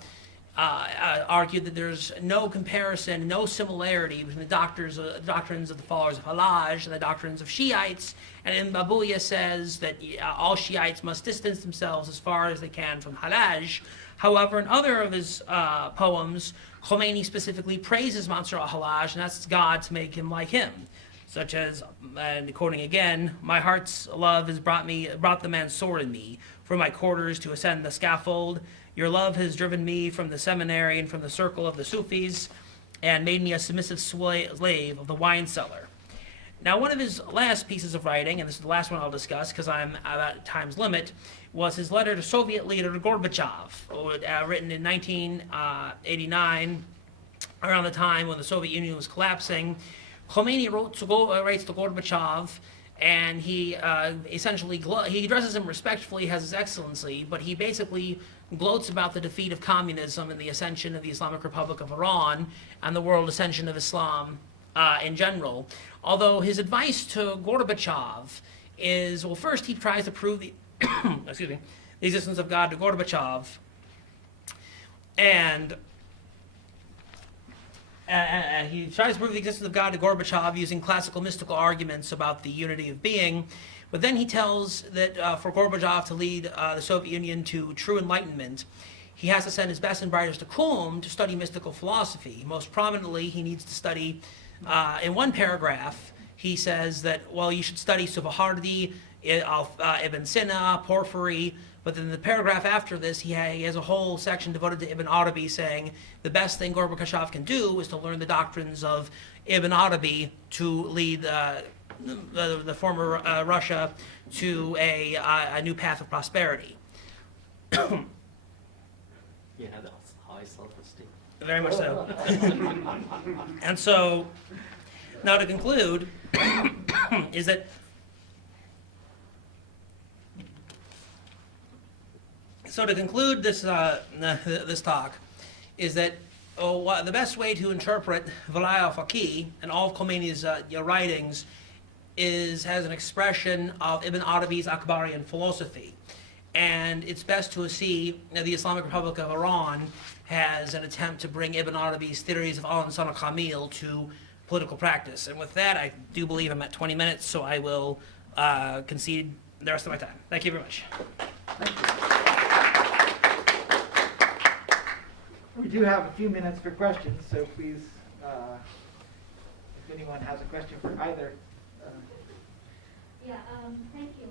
argued that there's no comparison, no similarity between the doctrines of the followers of Hallaj and the doctrines of Shiites. And Ibn Babuya says that all Shiites must distance themselves as far as they can from Hallaj. However, in other of his poems, Khomeini specifically praises Mansur al-Hallaj and asks God to make him like him. Such as, and quoting again, "My heart's love has brought the man's sword in me, from my quarters to ascend the scaffold. Your love has driven me from the seminary and from the circle of the Sufis, and made me a submissive slave of the wine cellar." Now, one of his last pieces of writing, and this is the last one I'll discuss because I'm at time's limit, was his letter to Soviet leader Gorbachev, written in 1989, around the time when the Soviet Union was collapsing. Khomeini writes to Gorbachev, and he essentially he addresses him respectfully as His Excellency, but he basically gloats about the defeat of communism and the ascension of the Islamic Republic of Iran and the world ascension of Islam in general. Although his advice to Gorbachev is, well, first he tries to prove the excuse me, the existence of God to Gorbachev, and he tries to prove the existence of God to Gorbachev using classical mystical arguments about the unity of being. But then he tells that for Gorbachev to lead the Soviet Union to true enlightenment, he has to send his best and brightest to Qom to study mystical philosophy. Most prominently, he needs to study, in one paragraph, he says that, well, you should study Sophiamehr, Ibn Sina, Porphyry, but then the paragraph after this, he has a whole section devoted to Ibn Arabi, saying the best thing Gorbachev can do is to learn the doctrines of Ibn Arabi to lead the former Russia to a new path of prosperity. He had a high self-esteem. Very much so. And so, now to conclude, is that this talk is that the best way to interpret Walaya al-Faqih and all of Khomeini's writings is as an expression of Ibn Arabi's Akbarian philosophy. And it's best to see the Islamic Republic of Iran as an attempt to bring Ibn Arabi's theories of al-insan al-kamil to political practice. And with that, I do believe I'm at 20 minutes, so I will concede the rest of my time. Thank you very much. Thank you. We do have a few minutes for questions, so please, if anyone has a question for either. Thank you.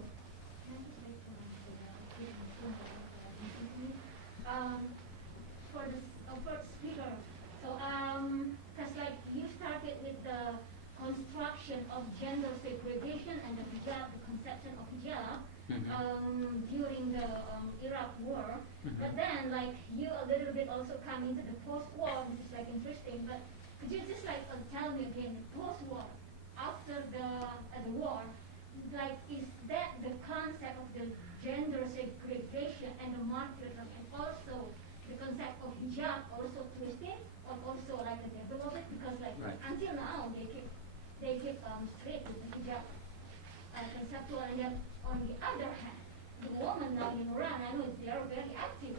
For the first speaker, so because like you started with the construction of gender segregation and the hijab, the conception of hijab during the Iraq War, but then like you a little bit also come into the post-war. This is like interesting, but could you just like tell me again the post-war, after the war, like is that the concept of the gender segregation and the martyrdom and also the concept of hijab also twisted or also like a development, because like until now they keep straight with the hijab conceptual, and then on the other hand the women now in Iran, I know they are very active.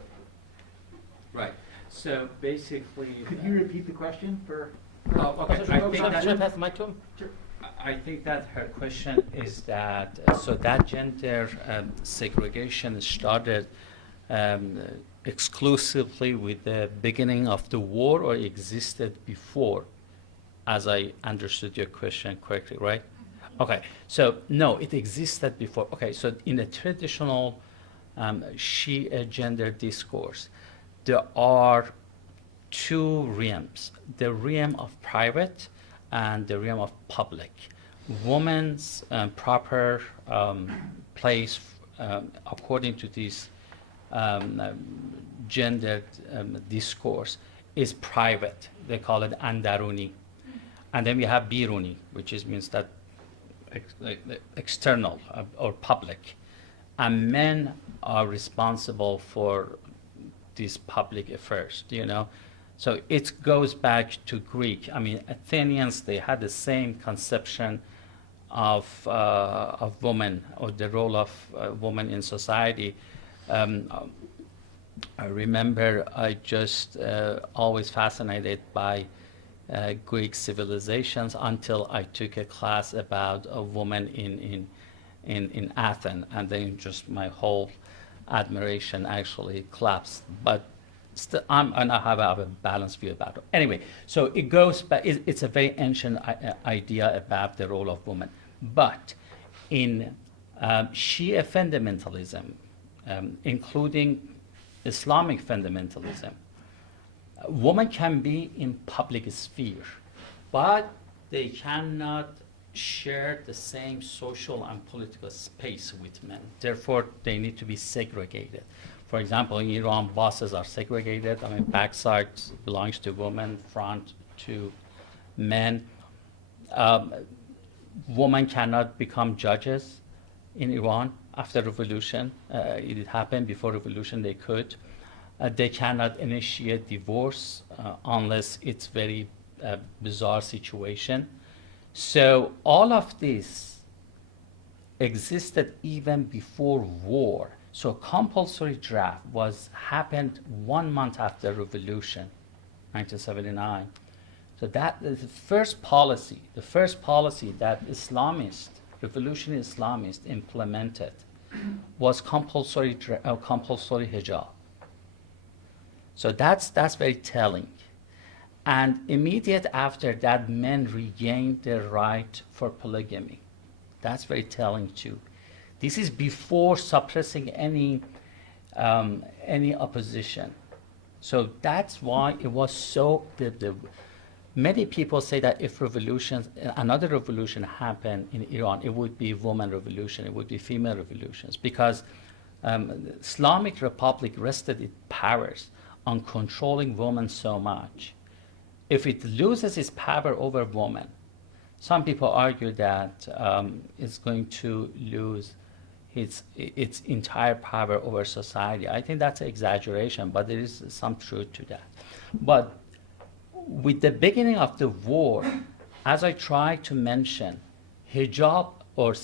Right. So basically, Could you repeat the question for? okay. Should I pass the mic to him? Sure. I think that her question is that so that gender segregation started exclusively with the beginning of the war, or existed before, as I understood your question correctly, right? Okay, so no, it existed before. Okay, so in a traditional Shia gender discourse, there are two realms: the realm of private and the realm of public. Woman's proper place, according to this gendered discourse, is private. They call it andaruni. And then we have biruni, which means that external or public. And men are responsible for these public affairs, So it goes back to Greek. I mean, Athenians, they had the same conception of woman, or the role of woman in society. I remember I just always fascinated by Greek civilizations until I took a class about a woman in Athens, and then just my whole admiration actually collapsed. But still, I have a balanced view about it. Anyway, so it goes back. It's a very ancient idea about the role of woman. But in Shia fundamentalism, including Islamic fundamentalism, women can be in public sphere, but they cannot share the same social and political space with men. Therefore, they need to be segregated. For example, in Iran, buses are segregated. I mean, backside belongs to women, front to men. Women cannot become judges in Iran after revolution. It happened before revolution, they could. They cannot initiate divorce unless it's very bizarre situation. So all of this existed even before war. So compulsory draft happened 1 month after revolution, 1979. So that is the first policy that revolutionary Islamists implemented was compulsory hijab. So that's very telling. And immediate after that, men regained their right for polygamy. That's very telling too. This is before suppressing any opposition. So that's why it was so. Many people say that if another revolution happened in Iran, it would be woman revolution, it would be female revolutions, because Islamic Republic rested its powers on controlling women so much. If it loses its power over women, some people argue that it's going to lose its entire power over society. I think that's an exaggeration, but there is some truth to that. But with the beginning of the war, as I tried to mention, hijab or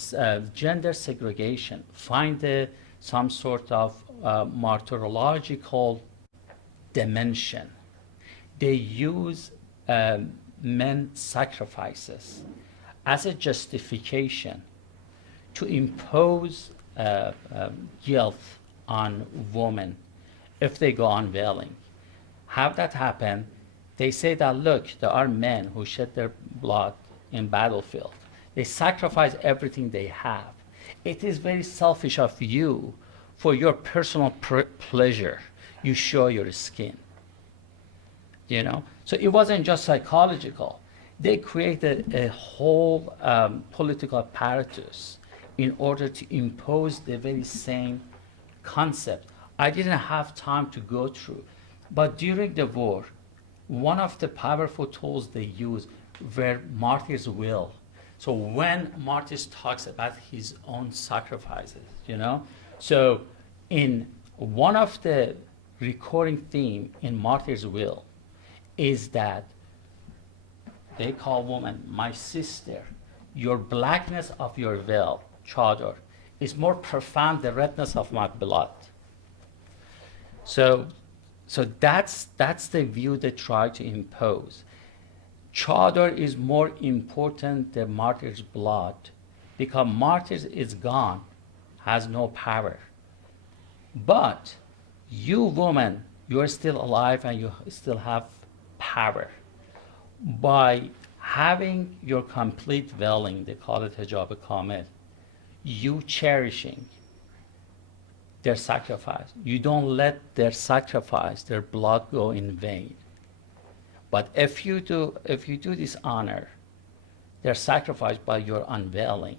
gender segregation find some sort of martyrological dimension. They use men sacrifices as a justification to impose guilt on women if they go unveiling. How that happen? They say that, look, there are men who shed their blood in battlefield. They sacrifice everything they have. It is very selfish of you for your personal pleasure. You show your skin. You know? So it wasn't just psychological. They created a whole political apparatus in order to impose the very same concept. I didn't have time to go through. But during the war, one of the powerful tools they used were martyr's will. So when Martyrs talks about his own sacrifices, you know? So in one of the recurring theme in Martyr's will is that they call woman, my sister, your blackness of your veil, chador, is more profound the redness of my blood. So that's the view they try to impose. Chador is more important than martyr's blood because martyrs is gone, has no power. But you woman, you are still alive and you still have power. By having your complete veiling, they call it hijab kamil, you cherishing their sacrifice. You don't let their sacrifice, their blood go in vain. But if you do dishonor their sacrifice by your unveiling,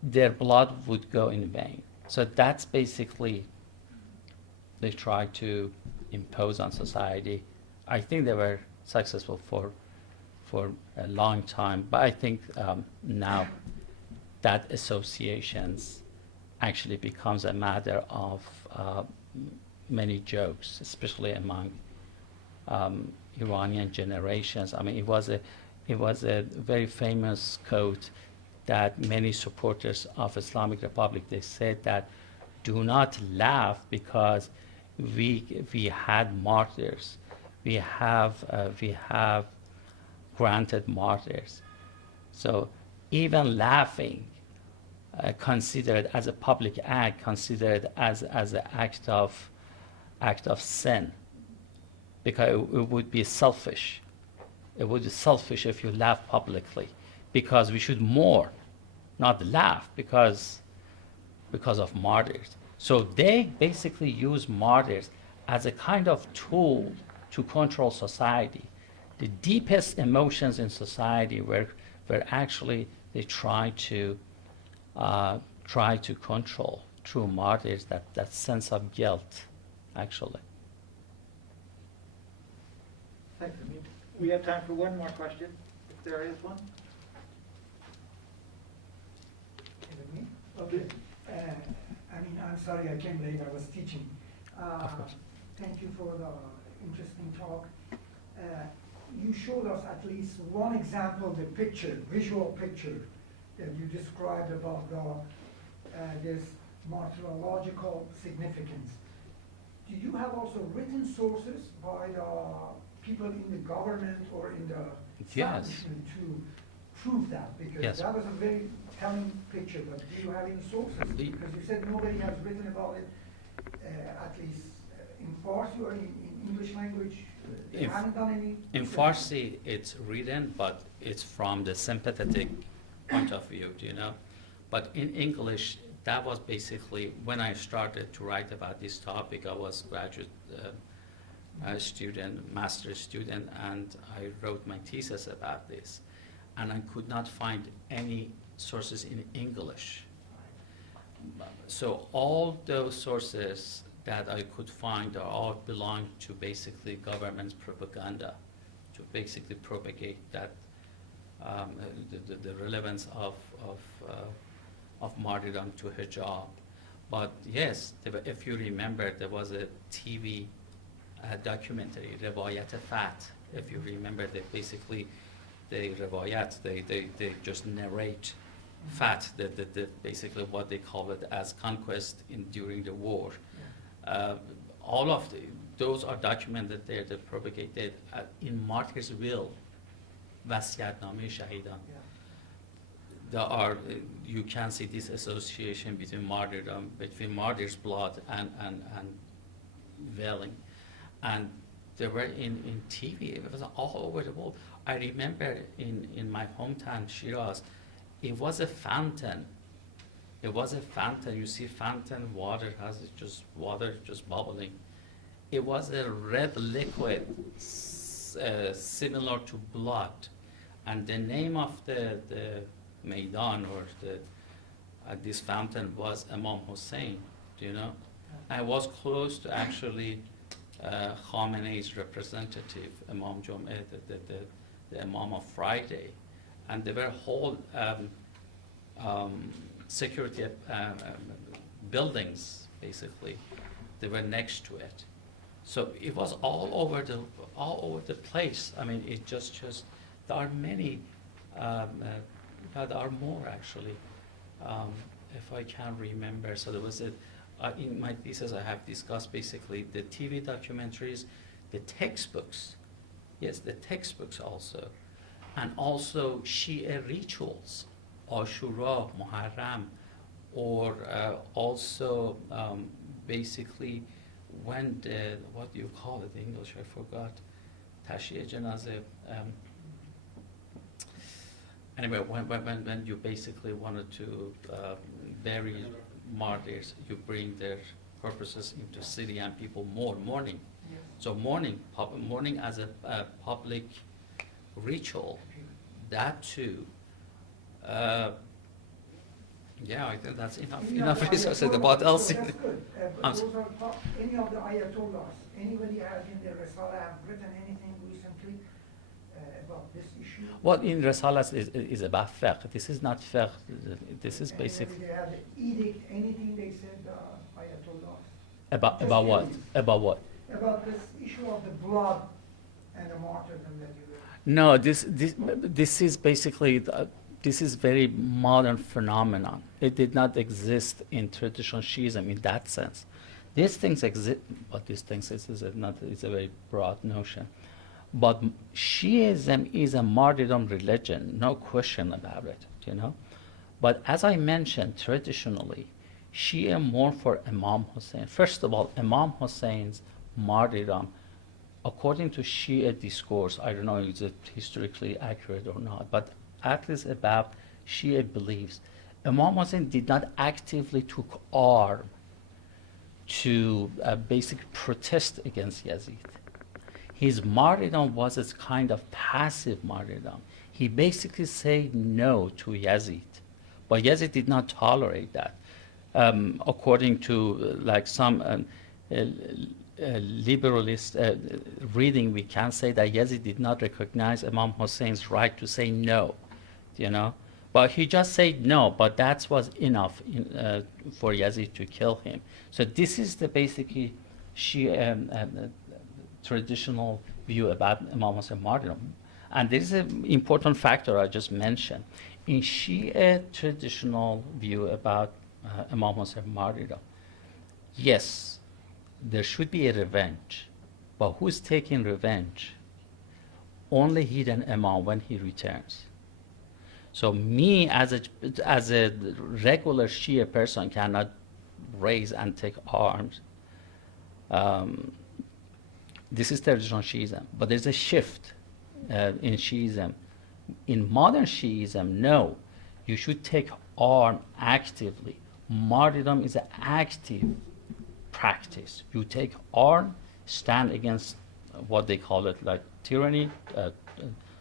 their blood would go in vain. So that's basically they try to impose on society. I think they were successful for a long time, but I think now that associations actually becomes a matter of many jokes, especially among Iranian generations. I mean, it was a very famous quote that many supporters of Islamic Republic, they said that do not laugh because we had martyrs, we have granted martyrs. So even laughing considered as a public act, considered as an act of sin, because it would be selfish. It would be selfish if you laugh publicly, because we should mourn, not laugh because of martyrs. So they basically use martyrs as a kind of tool to control society. The deepest emotions in society were where actually they try to control through martyrs that sense of guilt, actually. Thanks, Amin. We have time for one more question, if there is one. Is it me? Okay. I mean, I'm sorry I came late, I was teaching. Of course. Thank you for the interesting talk. You showed us at least one example, the picture, visual picture that you described about this martyrological significance. Do you have also written sources by the people in the government or in the Yes. establishment to prove that? Because Yes. that was a very telling picture, but do you have any sources? The- Because you said nobody has written about it, at least in Farsi or in English language. They In- haven't done any. In Farsi, it's written, but it's from the sympathetic point of view, you know. But in English, that was basically when I started to write about this topic. I was graduate student, master's student, and I wrote my thesis about this. And I could not find any sources in English. So all those sources that I could find are all belong to basically government propaganda, to basically propagate that the relevance of martyrdom to hijab. But yes, if you remember, there was a TV documentary, Revayat Fat. If you remember, they basically they just narrate Fat, basically what they call it as conquest during the war. All of those are documented there, they're propagated in Martyrsville, Vasiyatname Shahidan. There are, you can see this association between martyrdom, between martyr's blood and veiling. And they were in TV, it was all over the world. I remember in my hometown, Shiraz, it was a fountain. It was a fountain. You see fountain, water has water just bubbling. It was a red liquid similar to blood. And the name of the Maidan or this fountain was Imam Hussein, do you know? I was close to actually Khomeini's representative, Imam Jum'eh, the Imam of Friday. And there were whole security buildings, basically. They were next to it. So it was all over the place. I mean, it just there are many, there are more actually, if I can remember. So there was in my thesis I have discussed basically the TV documentaries, the textbooks, yes, the textbooks also, and also Shia rituals, Ashura, Muharram, or also basically when what do you call it in English? I forgot. Tashiyah Janazeh. Anyway, when you basically wanted to bury martyrs, you bring their corpses into city and people mourning. Yes. So mourning as a public ritual, that too. Yeah, I think that's enough research about LC. That's good. I'm Those are any of the ayatollahs. Anybody has in their Risala have written anything recently about this issue? What in Risalas is about fiqh. This is not fiqh. This is basic. They have an edict, anything they said, ayatollahs? About Just what? curious. About what? About this issue of the blood and the martyrdom that you read. No, this is basically this is very modern phenomenon. It did not exist in traditional Shiism in that sense. These things exist, but these things it's a very broad notion. But Shiism is a martyrdom religion, no question about it, you know. But as I mentioned, traditionally, Shia mourn for Imam Hussein. First of all, Imam Hussein's martyrdom, according to Shia discourse, I don't know if it's historically accurate or not, but at least about Shia beliefs, Imam Hussein did not actively took arm to basically protest against Yazid. His martyrdom was a kind of passive martyrdom. he basically said no to Yazid. But Yazid did not tolerate that. According to like some liberalist reading, we can say that Yazid did not recognize Imam Hussein's right to say no, you know. But he just said no, but that was enough for Yazid to kill him. So this is the basically Shia traditional view about Imam Hussein martyrdom. And this is an important factor I just mentioned. In Shia traditional view about Imam Hussein martyrdom, yes, there should be a revenge, but who's taking revenge? Only hidden Imam when he returns. So me as a regular Shia person cannot raise and take arms. This is traditional Shiism, but there's a shift in Shiism. In modern Shiism, no, you should take arm actively. Martyrdom is an active practice. You take arm, stand against what they call it, like tyranny,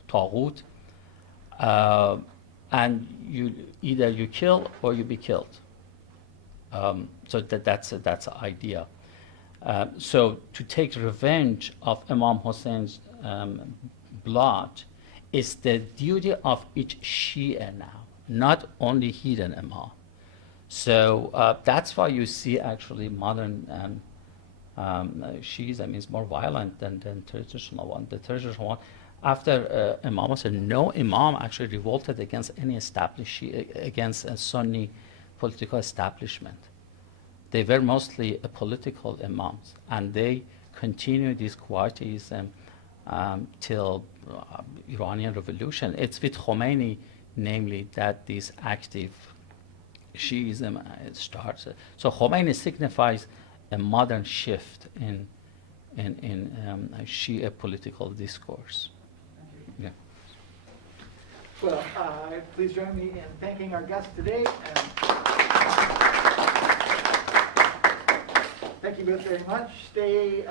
taghut, and either you kill or you be killed. So that's the idea. So to take revenge of Imam Hussein's blood is the duty of each Shia now, not only hidden Imam. So that's why you see actually modern Shiism is more violent than traditional one. The traditional one, after Imam Hussein, no Imam actually revolted against any established against a Sunni political establishment. They were mostly political imams, and they continued this quietism till Iranian revolution. It's with Khomeini, namely, that this active Shiism starts. So Khomeini signifies a modern shift in Shia political discourse. Yeah. Well, please join me in thanking our guests today. Thank you both very much. Stay